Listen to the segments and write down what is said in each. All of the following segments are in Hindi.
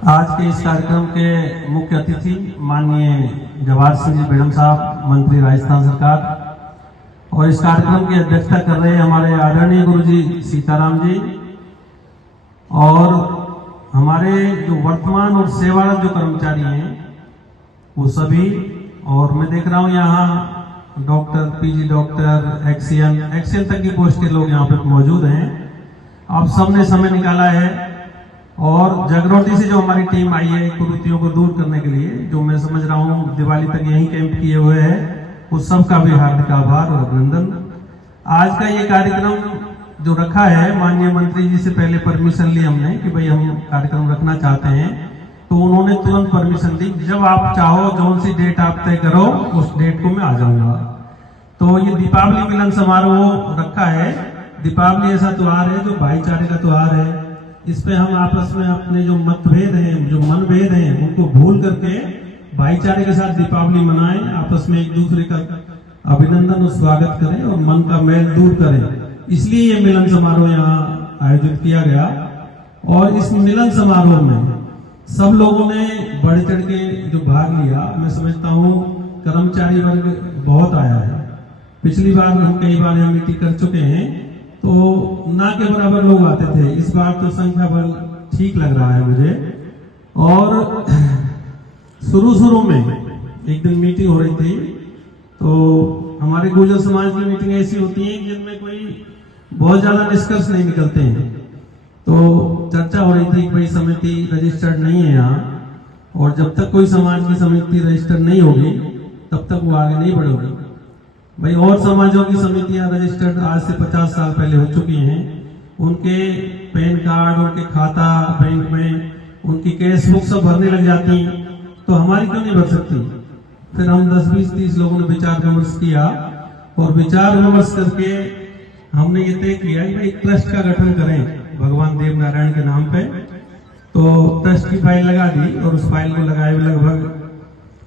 आज के इस कार्यक्रम के मुख्य अतिथि माननीय जवाहर सिंह जी बेगम साहब, मंत्री राजस्थान सरकार, और इस कार्यक्रम की अध्यक्षता कर रहे हमारे आदरणीय गुरुजी सीताराम जी, और हमारे जो वर्तमान और सेवारत जो कर्मचारी हैं वो सभी, और मैं देख रहा हूँ यहाँ डॉक्टर, पीजी डॉक्टर, एक्सीएन तक की पोस्ट के लोग यहाँ पे मौजूद हैं। आप सबने समय निकाला है और जगरोटी से जो हमारी टीम आई है कुरीतियों को दूर करने के लिए, जो मैं समझ रहा हूँ दिवाली तक यही कैंप किए हुए हैं, उस सब का भी हार्दिक आभार और अभिनंदन। आज का ये कार्यक्रम जो रखा है, माननीय मंत्री जी से पहले परमिशन ली हमने कि भाई हम कार्यक्रम रखना चाहते हैं, तो उन्होंने तुरंत परमिशन दी। जब आप चाहो, जौन सी डेट आप तय करो, उस डेट को मैं आ जाऊंगा। तो ये दीपावली मिलन समारोह रखा है। दीपावली ऐसा त्योहार है जो भाईचारे का त्योहार है। इस पे हम आपस में अपने जो मतभेद हैं, जो मनभेद हैं, उनको भूल करके भाईचारे के साथ दीपावली मनाएं, आपस में एक दूसरे का अभिनंदन और स्वागत करें और मन का मैल दूर करें। इसलिए ये मिलन समारोह यहाँ आयोजित किया गया। और इस मिलन समारोह में सब लोगों ने बढ़ चढ़ के जो भाग लिया, मैं समझता हूँ कर्मचारी वर्ग बहुत आया है। पिछली बार हम कई बार यहाँ मीटिंग कर चुके हैं तो ना के बराबर लोग आते थे। इस बार तो संख्या बल ठीक लग रहा है मुझे। और शुरू में एक दिन मीटिंग हो रही थी, तो हमारे गुर्जर समाज की मीटिंग ऐसी होती है जिनमें कोई बहुत ज्यादा निष्कर्ष नहीं निकलते हैं। तो चर्चा हो रही थी कि भाई समिति रजिस्टर्ड नहीं है यहाँ, और जब तक कोई समाज की समिति रजिस्टर्ड नहीं होगी तब तक वो आगे नहीं बढ़ेगी। भाई और समाजों की समितियां रजिस्टर्ड आज से 50 साल पहले हो चुकी हैं। उनके पैन कार्ड, उनके खाता बैंक में, उनकी कैश बुक सब भरने लग जाती, तो हमारी क्यों नहीं भर सकती? फिर हम 10, 20, 30 लोगों ने विचार विमर्श किया, और विचार विमर्श करके हमने ये तय किया कि भाई ट्रस्ट का गठन करें भगवान देव नारायण के नाम पे। तो ट्रस्ट की फाइल लगा दी, और उस फाइल को लगाए हुए लगभग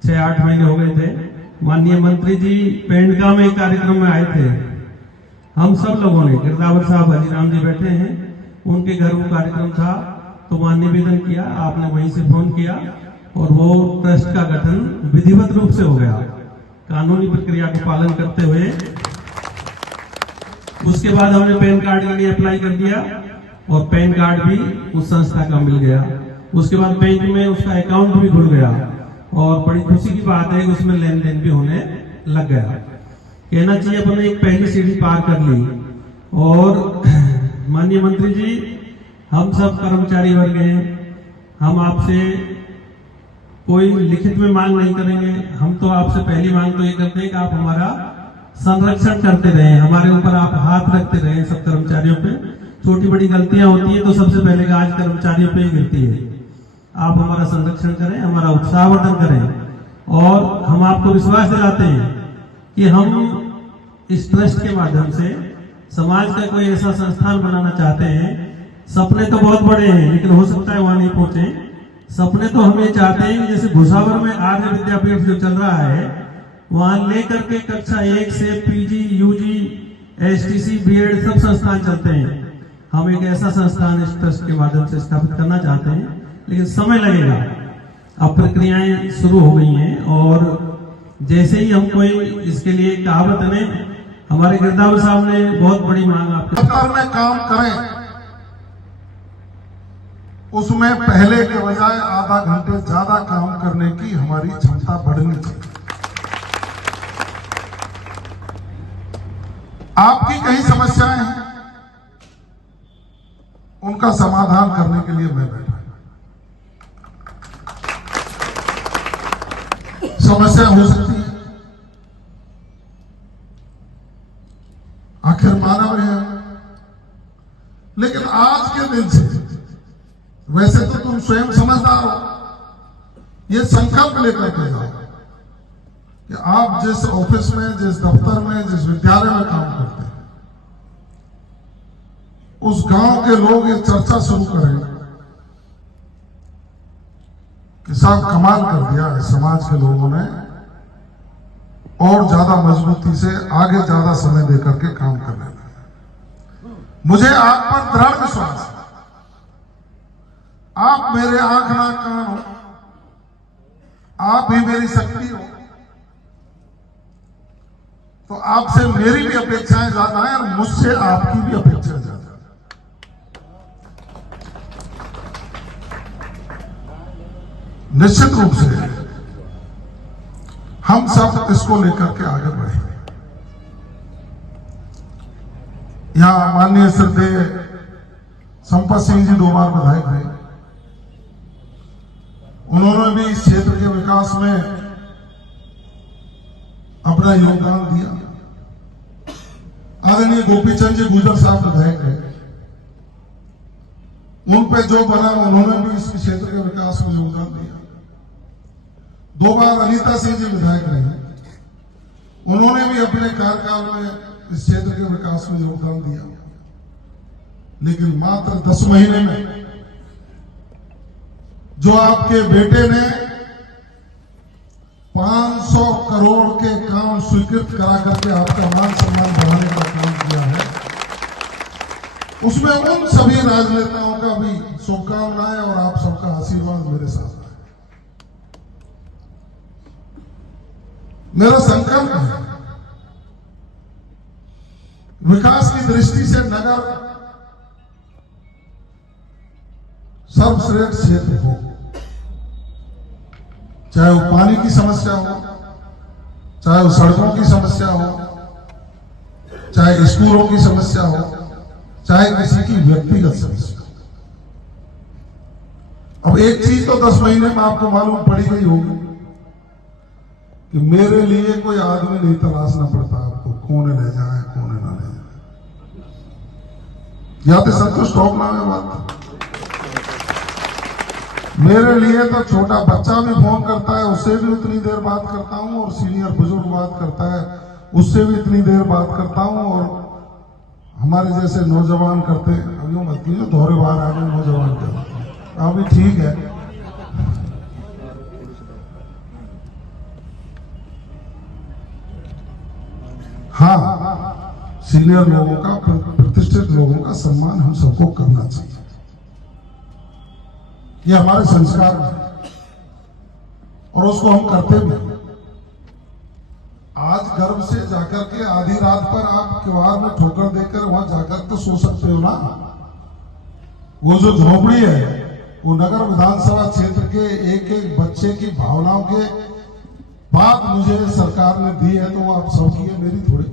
6-8 महीने हो गए थे। माननीय मंत्री जी पेंडका में एक कार्यक्रम में आए थे। हम सब लोगों ने, गिरदावर साहब हजीराम जी बैठे हैं, उनके घर वो कार्यक्रम था, तो वहां निवेदन किया, आपने वहीं से फोन किया, और वो ट्रस्ट का गठन विधिवत रूप से हो गया, कानूनी प्रक्रिया को पालन करते हुए। उसके बाद हमने पैन कार्ड के लिए अप्लाई कर दिया, और पैन कार्ड भी उस संस्था का मिल गया। उसके बाद बैंक में उसका अकाउंट भी खुल गया, और बड़ी खुशी की बात है कि उसमें लेन देन भी होने लग गया। कहना चाहिए अपन ने एक पहली सीढ़ी पार कर ली। और माननीय मंत्री जी, हम सब कर्मचारी वर्ग हैं, हम आपसे कोई लिखित में मांग नहीं करेंगे। हम तो आपसे पहली मांग तो ये करते हैं कि आप हमारा संरक्षण करते रहें, हमारे ऊपर आप हाथ रखते रहें। सब कर्मचारियों पे छोटी बड़ी गलतियां होती है, तो सबसे पहले का आज कर्मचारियों पे ही गिरती है। आप हमारा संरक्षण करें, हमारा उत्साहवर्धन करें, और हम आपको विश्वास दिलाते हैं कि हम इस ट्रस्ट के माध्यम से समाज का कोई ऐसा संस्थान बनाना चाहते हैं। सपने तो बहुत बड़े हैं, लेकिन हो सकता है वहां नहीं पहुंचे। सपने तो हम ये चाहते हैं कि जैसे भुसावर में आर्य विद्यापीठ जो चल रहा है, वहां लेकर के कक्षा 1 से पीजी, यूजी, एसटीसी, बीएड सब संस्थान चलते हैं। हम एक ऐसा संस्थान इस ट्रस्ट के माध्यम से स्थापित करना चाहते हैं, लेकिन समय लगेगा। अब प्रक्रियाएं शुरू हो गई हैं, और जैसे ही हम कोई इसके लिए कहावत ने, हमारे गिरदावर साहब ने बहुत बड़ी मांग आपके सरकार में काम करें, उसमें पहले के बजाय आधा घंटे ज्यादा काम करने की हमारी क्षमता बढ़नी चाहिए। आपकी कई समस्याएं हैं, उनका समाधान करने के लिए मैं बैठा। समस्या हो सकती है, आखिर मानव है, लेकिन आज के दिन से, वैसे तो तुम स्वयं समझदार हो, ये संकल्प लेकर के जाओ कि आप जिस ऑफिस में, जिस दफ्तर में, जिस विद्यालय में काम करते हैं, उस गांव के लोग ये चर्चा शुरू करें कि साहब कमाल कर दिया है समाज के लोगों ने, और ज्यादा मजबूती से आगे ज्यादा समय देकर के काम करने लगे। मुझे आप पर दृढ़ विश्वास है आप मेरे आंख नाक कान हो, आप ही मेरी शक्ति हो, तो आपसे मेरी भी अपेक्षाएं ज्यादा हैं और मुझसे आपकी भी अपेक्षा ज्यादा है। निश्चित रूप से हम सब इसको लेकर के आगे बढ़ेंगे। यहां माननीय श्रद्धेय संपत सिंह जी 2 बार विधायक रहे। उन्होंने भी इस क्षेत्र के विकास में अपना योगदान दिया। आदरणीय गोपीचंद जी गुजर साहब विधायक रहे। उन पे जो बना उन्होंने भी इस क्षेत्र के विकास में योगदान दिया। 2 बार अनीता सिंह जी विधायक रहे। उन्होंने भी अपने कार्यकाल में इस क्षेत्र के विकास में योगदान दिया। लेकिन मात्र 10 महीने में जो आपके बेटे ने 500 करोड़ के काम स्वीकृत करा करके आपका मान सम्मान बढ़ाने का काम किया है, उसमें उन सभी राजनेताओं का भी शुभकामनाएं और आप सबका आशीर्वाद मेरे साथ है। मेरा संकल्प है विकास की दृष्टि से नगर सर्वश्रेष्ठ क्षेत्र हो, चाहे वो पानी की समस्या हो, चाहे वो सड़कों की समस्या हो, चाहे स्कूलों की समस्या हो, चाहे किसी की व्यक्तिगत समस्या हो। अब एक चीज तो 10 महीने में आपको मालूम पड़ी गई होगी कि मेरे लिए कोई आदमी नहीं तलाशना पड़ता आपको, कौन ले जाए कौन ना ले जाए। या तो संतुष्ट हो ना है बात। मेरे लिए तो छोटा बच्चा भी फोन करता है, उससे भी उतनी देर बात करता हूं, और सीनियर बुजुर्ग बात करता है, उससे भी इतनी देर बात करता हूं, और हमारे जैसे नौजवान करते हैं। अभी मत कीजिए, दोहरे बार आ गए नौजवान करते, अभी ठीक है। हाँ, सीनियर लोगों का, प्रतिष्ठित लोगों का सम्मान हम सबको करना चाहिए, ये हमारे संस्कार में, और उसको हम करते भी। आज गर्व से जाकर के आधी रात पर आप किवाड़ में ठोकर देकर वहां जाकर तो सो सकते हो ना। वो जो झोपड़ी है वो नगर विधानसभा क्षेत्र के एक एक बच्चे की भावनाओं के बाद मुझे सरकार ने दी है, तो वो आप सबकी है, मेरी थोड़ी।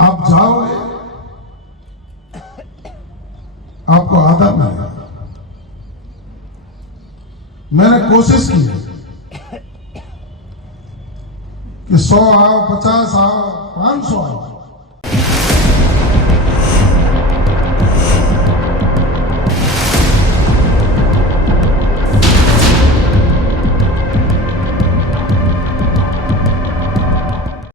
आप जाओगे आपको आदर मिलेगा। मैंने कोशिश की कि 100 आओ, 50 आओ, 500 आओ,